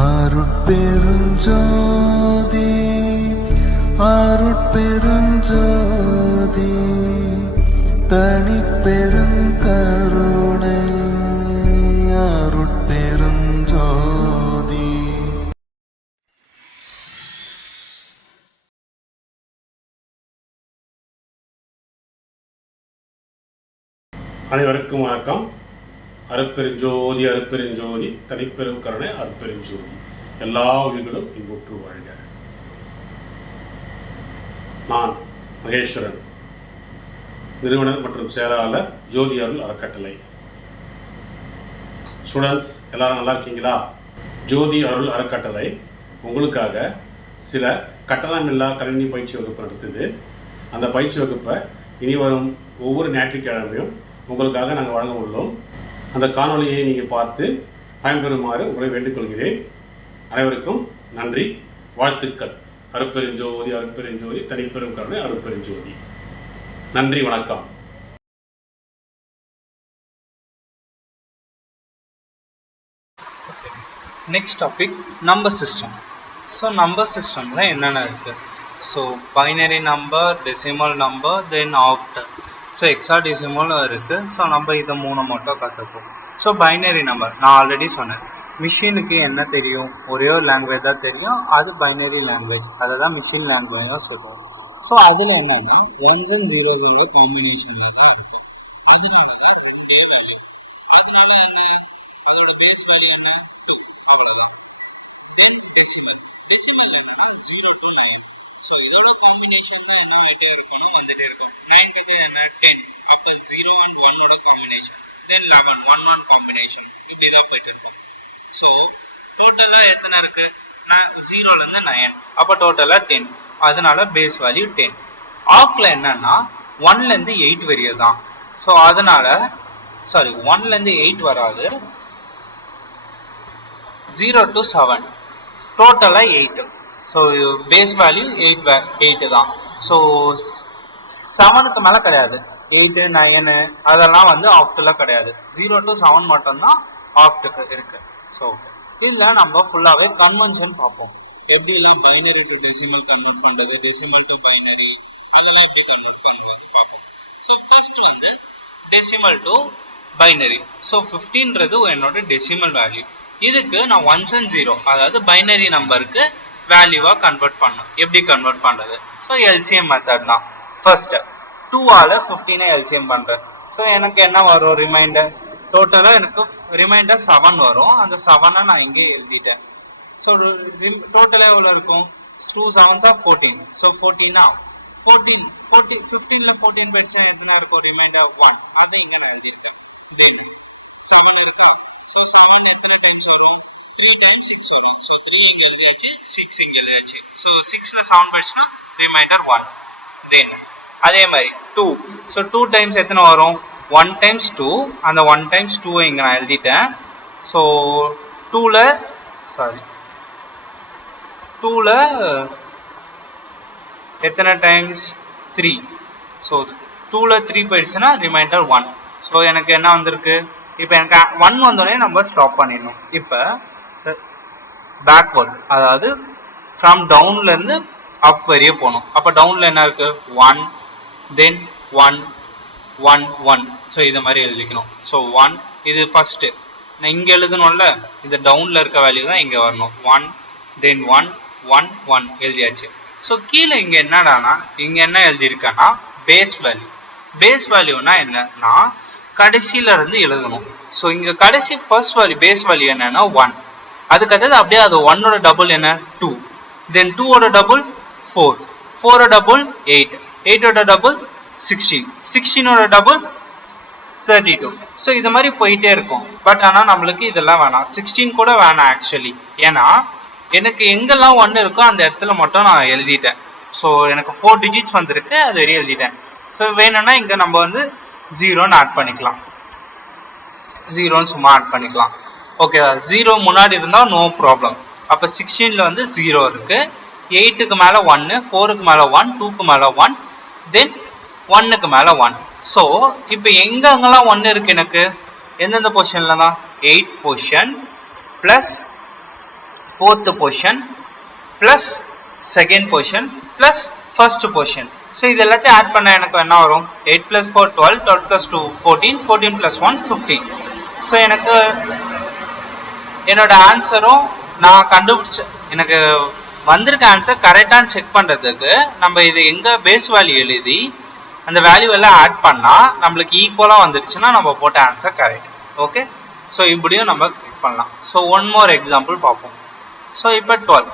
அருட்பெருஞ்சோதி அருட்பெருஞ்சோதி தனிப்பெருங்கருணை அருட்பெருஞ்சோதி. அனைவருக்கும் வணக்கம். அருட்பெருஞ்சோதி அருட்பெருஞ்சோதி தனிப்பெரும் கருணை அருட்பெருஞ்சோதி. எல்லா உயிர்களும் இன்புற்று வாழ்க. நான் மகேஸ்வரன், நிறுவனர் மற்றும் செயலாளர் ஜோதி அருள் அறக்கட்டளை. ஸ்டூடெண்ட்ஸ் எல்லாரும் நல்லா இருக்கீங்களா? ஜோதி அருள் அறக்கட்டளை உங்களுக்காக சில கட்டணமில்லா கணினி பயிற்சி வகுப்பு நடத்துது. அந்த பயிற்சி வகுப்பை இனி வரும் ஒவ்வொரு ஞாயிற்றுக்கிழமையும் உங்களுக்காக நாங்கள் வழங்க உள்ளோம். அந்த காணொலியை நீங்கள் பார்த்து பயன்பெறுமாறு உங்களை வேண்டிக்கொள்கிறேன். அனைவருக்கும் நன்றி, வாழ்த்துக்கள். அருட்பெருஞ்சோதி அருட்பெருஞ்சோதி தனிப்பெரும் கருணை அருட்பெருஞ்சோதி. நன்றி, வணக்கம். Next topic, number system. So number systemல என்னென்ன இருக்கு? So binary number, decimal number, then oct. So hexadecimal இருக்குது. ஸோ நம்ம இதை மூணு மட்டும் கற்றுப்போம். ஸோ பைனரி நம்பர் நான் ஆல்ரெடி சொன்னேன். மிஷினுக்கு என்ன தெரியும்? ஒரே ஒரு லாங்குவேஜ் தான் தெரியும், அது பைனரி லாங்குவேஜ். அதை தான் மிஷின் லாங்குவேஜாக சொல்லுவோம். ஸோ அதில் என்னன்னா ஒன்ஸ் அண்ட் ஜீரோஸோட காம்பினேஷனில் தான் இருக்கும். அதனால தான் அதனால என்ன அதோட பேஸ் வேல்யூ என்ன? அவ்வளோதான். டெசிமல் டெசிமல் என்னன்னா 0 to 9. ஸோ இதோட காம்பினேஷன் தான் என்ன ஆகிட்டே இருக்கணும், வந்துட்டே இருக்கும். 9 பத்தி என்ன? 10. அப்போ 0 and 1 ஓட காம்பினேஷன், தென் 11 1 1 காம்பினேஷன், இப்படி தான் போயிட்டு இருக்கு. ஸோ டோட்டலாக எத்தனை இருக்கு? 0லேருந்து 9, அப்போ டோட்டலாக 10. அதனால பேஸ் வேல்யூ 10. ஆக்ல என்னன்னா 1லேருந்து 8 வரையும் தான். ஸோ அதனால 1லேருந்து 8 வராது, 0 to 7, டோட்டலாக 8. ஸோ பேஸ் வேல்யூ 8 தான். ஸோ 7க்கு மேலே கிடையாது. 8 9 அதெல்லாம் வந்து ஆக்டில் கிடையாது. 0 to 7 மட்டும்தான் ஆக்டுக்கு இருக்கு. ஸோ இதில் நம்ம ஃபுல்லாகவே கன்வென்ஷன் பார்ப்போம். எப்படிலாம் பைனரி டு டெசிமல் கன்வெர்ட் பண்ணுறது, டெசிமல் டு பைனரி, அதெல்லாம் எப்படி கன்வெர்ட் பண்ணுறது பார்ப்போம். ஸோ ஃபர்ஸ்ட் வந்து டெசிமல் டு பைனரி. ஸோ 15ன்றது என்னோட டெசிமல் வேல்யூ. இதுக்கு நான் 1s and 0, அதாவது பைனரி நம்பருக்கு வேல்யூவாக கன்வெர்ட் பண்ணணும். எப்படி கன்வெர்ட் பண்ணுறது? ஸோ எல்சிஎம் மெத்தட் தான். ஃபர்ஸ்ட் 2ஆல் 15 எல்சிஎம் பண்ணுறேன். ஸோ எனக்கு என்ன வரும்? ரிமைண்டர் டோட்டலாக எனக்கு ரிமைண்டர் 7 வரும். அந்த 7ஐ நான் இங்கே எழுதிட்டேன். ஸோ டோட்டலாக எவ்வளோ இருக்கும்? 2 7s are 14. ஸோ 14 15ல் 14 பெருசாக எத்தனை இருக்கும்? ரிமைண்டர் 1. அதை இங்கே நான் எழுதியிருக்கேன். தென் 7 இருக்கா? ஸோ 7 எத்தனை டைம்ஸ் வரும்? 3 times 6 வரும். ஸோ 3 இங்கே எழுதியாச்சு, 6 இங்கே எழுதியாச்சு. ஸோ 6ல் 7 போயிடுச்சுன்னா ரிமைண்டர் 1. தென் அதே மாதிரி 2. ஸோ 2 டைம்ஸ் எத்தனை வரும்? 1 times 2. அந்த 1 times 2 இங்கே நான் எழுதிட்டேன். ஸோ 2ல் எத்தனை டைம்ஸ்? 3. ஸோ 2ல் 3 போயிடுச்சுன்னா ரிமைண்டர் 1. ஸோ எனக்கு என்ன வந்திருக்கு? இப்போ எனக்கு 1 வந்தோடனே நம்ம ஸ்டாப் பண்ணிடணும். இப்போ பேக்வர்ட், அதாவது ஃப்ரம் டவுன்லேருந்து அப் வரையே போகணும். அப்போ டவுனில் என்ன இருக்குது? 1, தென் 1 1 1. ஸோ இது மாதிரி எழுதிக்கணும். ஸோ 1 இது ஃபஸ்ட்டு நான் இங்கே எழுதணும்ல, இது டவுனில் இருக்க வேல்யூ தான் இங்கே வரணும். 1 தென் 1 1 1 எழுதியாச்சு. ஸோ கீழே இங்கே என்னடானா இங்கே என்ன எழுதியிருக்கேன்னா பேஸ் வேல்யூ. பேஸ் வேல்யூனா என்னன்னா கடைசியில இருந்து எழுதணும். ஸோ இங்கே கடைசி ஃபர்ஸ்ட் வேல்யூ பேஸ் வேல்யூ என்னன்னா 1. அதுக்கடுத்தது அப்படியே அது 1ஓட டபுள் என்ன? 2. தென் 2ஓட டபுள் 4, 4ஓட டபுள் 8, 8ஓட டபுள் 16, 16ஓட டபுள் 32. ஸோ இது மாதிரி போயிட்டே இருக்கும். பட் ஆனால் நம்மளுக்கு இதெல்லாம் வேணாம், 16 கூட வேணாம் ஆக்சுவலி. ஏன்னா எனக்கு எங்கெல்லாம் 1 இருக்கோ அந்த இடத்துல மட்டும் நான் எழுதிட்டேன். ஸோ எனக்கு 4 டிஜிட்ஸ் வந்திருக்கு, அது வரையும் எழுதிட்டேன். ஸோ வேணும்னா இங்கே நம்ம வந்து 0ன்னு ஆட் பண்ணிக்கலாம், 0ன்னு சும்மா ஆட் பண்ணிக்கலாம். ஓகே, 0 முன்னாடி இருந்தால் நோ ப்ராப்ளம். அப்போ 16ல் வந்து 0 இருக்குது, 8க்கு மேலே 1, 4க்கு மேலே 1, 2க்கு மேலே 1, தென் 1க்கு மேலே 1. ஸோ இப்போ எங்கெங்கெல்லாம் 1 இருக்குது எனக்கு? எந்தெந்த பொசிஷனில் தான்? 8 position plus fourth position plus second position plus first position. So இது எல்லாத்தையும் ஆட் பண்ண எனக்கு என்ன வரும்? 8 plus 4 12, 12 plus 2 14, 14 plus 1 15. ஸோ எனக்கு என்னோட ஆன்சரும் நான் கண்டுபிடிச்ச எனக்கு வந்திருக்க ஆன்சர் கரெக்டானு செக் பண்ணுறதுக்கு நம்ம இது எங்கே பேஸ் வேல்யூ எழுதி அந்த வேல்யூ எல்லாம் ஆட் பண்ணால் நம்மளுக்கு ஈக்குவலாக வந்துடுச்சுன்னா நம்ம போட்ட ஆன்சர் கரெக்ட். ஓகே, ஸோ இப்படியும் நம்ம கிளிக் பண்ணலாம். ஸோ ஒன் மோர் எக்ஸாம்பிள் பார்ப்போம். ஸோ இப்போ 12.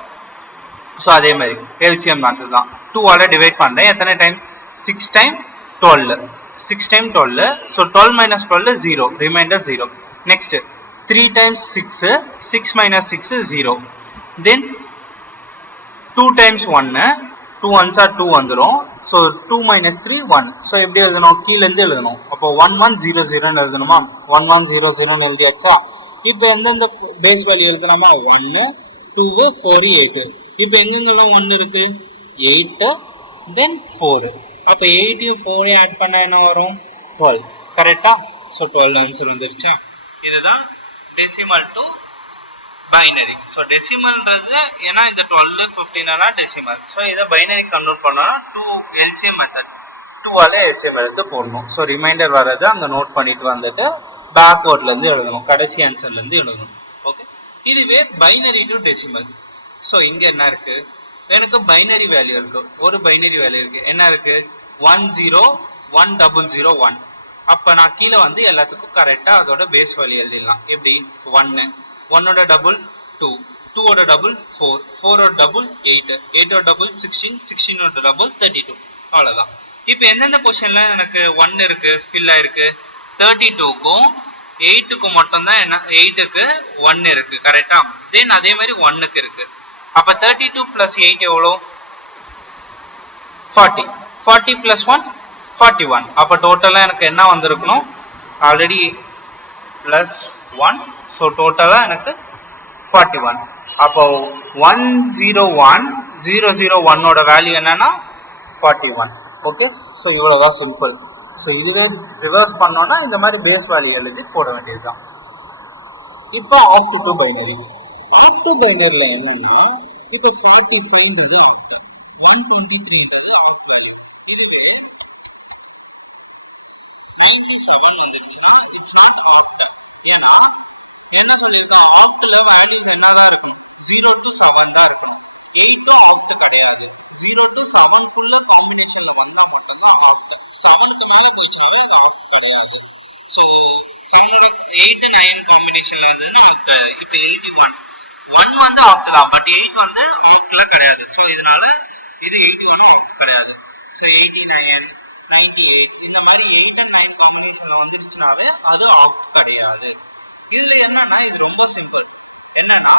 ஸோ அதே மாதிரி எல்சிஎம் மேத்தட் தான். 2ஆல் டிவைட் பண்ணுறேன். எத்தனை time? 6 time 12. 6 time 12. So 12 minus 12 0, reminder 0. Next 3 times 6, 6 minus 6 0. Then 2 times 1, 2 ones are 2 வந்துடும். So 2 minus 3 1. ஸோ எப்படி எழுதணும்? கீழேருந்து எழுதணும். அப்போ 1 1 0 0 எழுதணுமா? 1 1 0 0 எழுதியாச்சா? இப்போ எந்தெந்த பேஸ் வேல்யூ எழுதலாமா? 1 2 4 8. இப்போ எங்கெங்கெல்லாம் 1 இருக்கு? 8 தென் 4. அப்போ 8 4 ஆட் பண்ண என்ன வரும்? 12. கரெக்டா? ஸோ 12 ஆன்சர் வந்துருச்சா? இதுதான் டெசிமல் டு பைனரி. ஸோ டெசிமல்ன்றது ஏன்னா இந்த 12 15 எல்லாம் டெசிமல். ஸோ இதை பைனரி கன்வெர்ட் பண்ணோம்னா 2 எல்சிஎம் மெத்தட் 2ஆல் எல்சிஎம் எடுத்து போடணும். ஸோ ரிமைண்டர் வர்றது அங்கே நோட் பண்ணிட்டு வந்துட்டு பேக்வேர்ட்லேருந்து எழுதணும், கடைசி ஆன்சர்லேருந்து எழுதணும். ஓகே, இதுவே பைனரி டு டெசிமல். ஸோ இங்கே என்ன இருக்கு? எனக்கு பைனரி வேல்யூ இருக்கு. ஒரு பைனரி வேல்யூ இருக்கு. என்ன இருக்கு? 1 0 1 0 0 1. அப்போ நான் கீழே வந்து எல்லாத்துக்கும் கரெக்டாக அதோட பேஸ் வேல்யூ எழுதிடலாம். எப்படி? 1 1ஓட டபுள் 2, 2ஓட டபுள் 4, 4ஓட டபுள் 8, 8ஓட டபுள் 16, 16ஓட டபுள் 32. அவ்வளோதான். இப்போ எந்தெந்த பொசிஷன்ல எனக்கு 1 இருக்கு ஃபில் ஆயிருக்கு? 32க்கும் 8க்கும் மட்டும்தான் என்ன 8க்கு 1 இருக்கு. கரெக்டா? தென் அதே மாதிரி 1க்கு இருக்கு. அப்போ 32 plus 8 எவ்வளோ? 40. 40 plus 1 41. அப்போ டோட்டலாக எனக்கு என்ன வந்திருக்கணும்? Already plus 1. ஸோ டோட்டலாக எனக்கு 41. அப்போ 101 001ஓட வேல்யூ என்னன்னா 41. ஓகே, ஸோ இவ்வளோதான் சிம்பிள். ஸோ இதுவே ரிவர்ஸ் பண்ணோன்னா இந்த மாதிரி பேஸ் வேல்யூ எழுதி போட வேண்டியதுதான். இப்போ oct to binary. Oct to பைனரியில் என்னன்னா இப்போ 45ன்றது 123ன்றது ஆப்ட் வேல்யூ. இதுவே 97 வந்துருச்சுன்னா இட்ஸ் நாட் ஆப்ட். என்ன சொல்லியிருக்கேன்? ஆப்ட்ல வேல்யூஸ் என்னென்ன இருக்கும்? 0 to 7 தான் இருக்கும். 8 ஆப்ட் கிடையாது. 0 to 7க்குள்ள காம்பினேஷன் வந்து மட்டும்தான் ஆப்ட். 7க்கு மேலே போயிடுச்சுன்னா ஆப்ட் கிடையாது. ஸோ 7 8 9 காம்பினேஷன்ல இருந்ததுன்னா ஆப்ட். இப்போ 81 1 வந்து ஆப்ட் தான், பட் 8 வந்து ஆப்ட்ல கிடையாது. ஸோ இதனால இது 81 ஆப்ட் கிடையாது. ஸோ 89 98 இந்த மாதிரி 8 and 9 காம்பினேஷன்ல வந்துருச்சுனாவே அது ஆப்ட் கிடையாது. இதுல என்னன்னா இது ரொம்ப சிம்பிள். என்னன்னா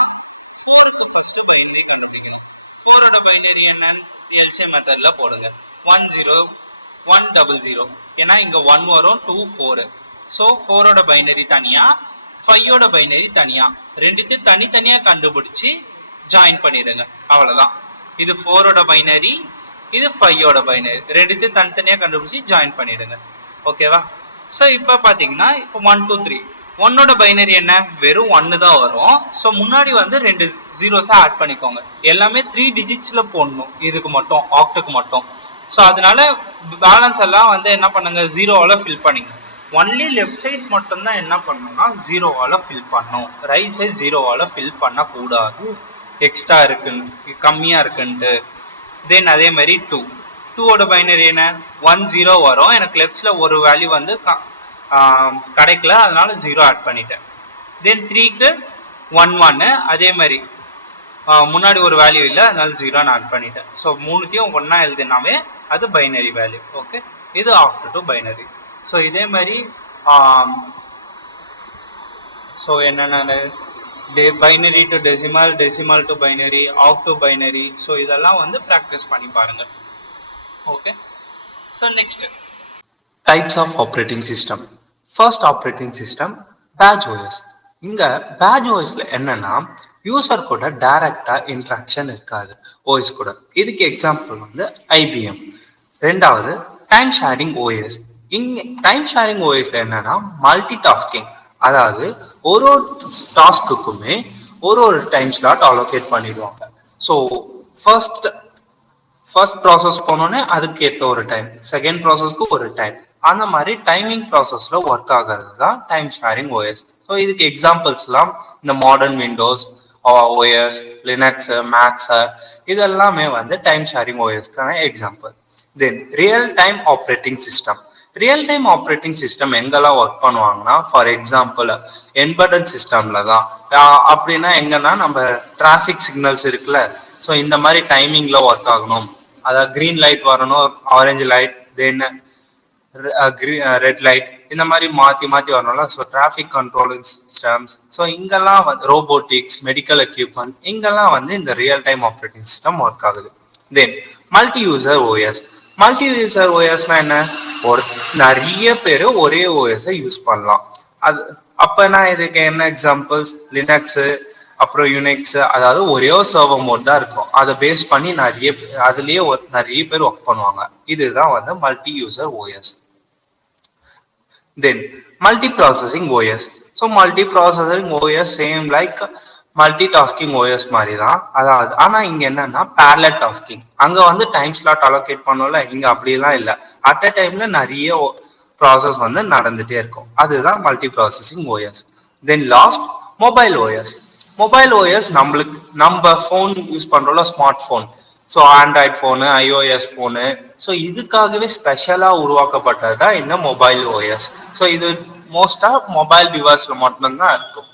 4க்கு ஃபர்ஸ்ட் பைனரி கண்டுபிடிக்கணும். 4ஓட பைனரி என்னன்னு எல்சிஎம் மெத்தட்ல போடுங்க. 1 0 1 0 0. ஏன்னா இங்க 1 வரும் 2 4. ஸோ 4ஓட பைனரி தனியா 5ஓட பைனரி தனியா, ரெண்டுத்தையும் தனித்தனியா கண்டுபிடிச்சு ஜாயின் பண்ணிடுங்க. அவ்வளவுதான். இது 4ஓட பைனரி, இது 5ஓட பைனரி, ரெண்டுத்தையும் தனித்தனியா கண்டுபிடிச்சு ஜாயின் பண்ணிடுங்க. ஓகேவா? ஸோ இப்போ பார்த்தீங்கன்னா இப்போ 1 2 3 1ஓட பைனரி என்ன? வெறும் 1 தான் வரும். ஸோ முன்னாடி வந்து 2 ஜீரோஸா ஆட் பண்ணிக்கோங்க. எல்லாமே 3 டிஜிட்ஸ்ல போடணும் இதுக்கு மட்டும், ஆக்டுக்கு மட்டும். ஸோ அதனால பேலன்ஸ் எல்லாம் வந்து என்ன பண்ணுங்க? 0வால ஃபில் பண்ணிங்க. ஒன்லி லெஃப்ட் சைட் மட்டும்தான் என்ன பண்ணணும்னா 0வால ஃபில் பண்ணும். ரைட் சைட் 0வால ஃபில் பண்ணக்கூடாது. எக்ஸ்ட்ரா இருக்குன்னு, கம்மியா இருக்குன்ட்டு. தென் அதே மாதிரி 2ஓட பைனரி என்ன? 1 0 வரும். எனக்கு லெஃப்ட்ல ஒரு வேல்யூ வந்து கிடைக்கல, அதனால 0 ஆட் பண்ணிட்டேன். தென் 3க்கு 1 1 அதே மாதிரி முன்னாடி ஒரு வேல்யூ இல்லை, அதனால 0 ஆட் பண்ணிட்டேன். ஸோ மூணுத்தையும் ஒன்னா எழுதினாவே அது பைனரி வேல்யூ. ஓகே, இது ஆஃப்டர் டு பைனரி. ஸோ இதே மாதிரி ஸோ என்னென்ன binary to decimal, decimal to binary, off to binary. So இதெல்லாம் வந்து ப்ராக்டிஸ் பண்ணி பாருங்க. Okay, so next types of operating system. First operating system batch OS. இங்க batch ஓஎஸ்ல என்னன்னா யூசர் கூட டைரக்டா இன்ட்ராக்ஷன் இருக்காது ஓஎஸ் கூட. இதுக்கு எக்ஸாம்பிள் வந்து ஐபிஎம். ரெண்டாவது டைம் ஷேரிங் ஓஎஸ். இங்க டைம் ஷேரிங் ஓஎஸ்ல என்னன்னா மல்டி டாஸ்கிங், அதாவது ஒரு டாஸ்க்குமே ஒரு டைம் ஸ்லாட் அலோகேட் பண்ணிடுவாங்க. ஸோ ஃபர்ஸ்ட் ஃபர்ஸ்ட் ப்ராசஸ் போனோடனே அதுக்கு ஏற்ற ஒரு டைம், செகண்ட் ப்ராசஸ்க்கு ஒரு டைம், அந்த மாதிரி டைமிங் ப்ராசஸ்ல ஒர்க் ஆகிறது தான் டைம் ஷேரிங் ஓஎஸ். ஸோ இதுக்கு எக்ஸாம்பிள்ஸ்லாம் இந்த modern Windows OS, Linux, Macs, இதெல்லாமே வந்து டைம் ஷேரிங் ஓஎஸ்க்கான example. Then real time operating system. Real time operating system எங்கெல்லாம் ஒர்க் பண்ணுவாங்கன்னா, ஃபார் எக்ஸாம்பிள் எம்பெடட் சிஸ்டம்ல தான். அப்படின்னா எங்கன்னா நம்ம டிராஃபிக் சிக்னல்ஸ் இருக்குல்ல, ஸோ இந்த மாதிரி டைமிங்ல ஒர்க் ஆகணும், அதாவது கிரீன் லைட் வரணும், orange light, then red light, இந்த மாதிரி மாற்றி மாற்றி வரணும்ல. So traffic controlling systems, so இங்கெல்லாம் வந்து ரோபோட்டிக்ஸ், மெடிக்கல் எக்யூப்மெண்ட், இங்கெல்லாம் வந்து இந்த real time operating system work ஆகுது. Then multi user OS. Multi user ஓஎஸ்னா என்ன? நிறைய பேர் ஒரே ஓஎஸை யூஸ் பண்ணலாம். அது அப்பனா இதுக்கு என்ன எக்ஸாம்பிள்ஸ்? லினக்ஸு, அப்புறம் யுனிக்ஸ், அதாவது ஒரே ஒரு சர்வர் மோட் தான் இருக்கும், அதை பேஸ் பண்ணி அதுலயே நிறைய பேர் ஒர்க் பண்ணுவாங்க. இதுதான் வந்து மல்டி யூசர் ஓஎஸ். தென் multi processing OS. So multi processing OS same like multi tasking OS மாதிரி தான். அதாவது ஆனா இங்க என்னன்னா பேரலல் டாஸ்கிங். அங்க வந்து டைம் ஸ்லாட் அலோகேட் பண்ணல, இங்க அப்படிலாம் இல்லை. அட் அ டைம்ல நிறைய ப்ராசஸ் வந்து நடந்துட்டே இருக்கும். அதுதான் multi processing OS. Then last mobile OS. Mobile OS நம்ம ஃபோன் யூஸ் பண்றோம்ல, smart phone, so Android phone, iOS phone, so இதுக்காகவே ஸ்பெஷலாக உருவாக்கப்பட்டது தான் இந்த மொபைல் ஓஎஸ். ஸோ இது மோஸ்டா மொபைல் டிவைஸ்ல மட்டும்தான் இருக்கும்.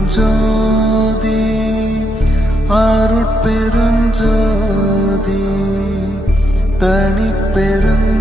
அருட்பெருஞ்சோதி அருட்பெருஞ்சோதி தனிப்பெருங்கருணை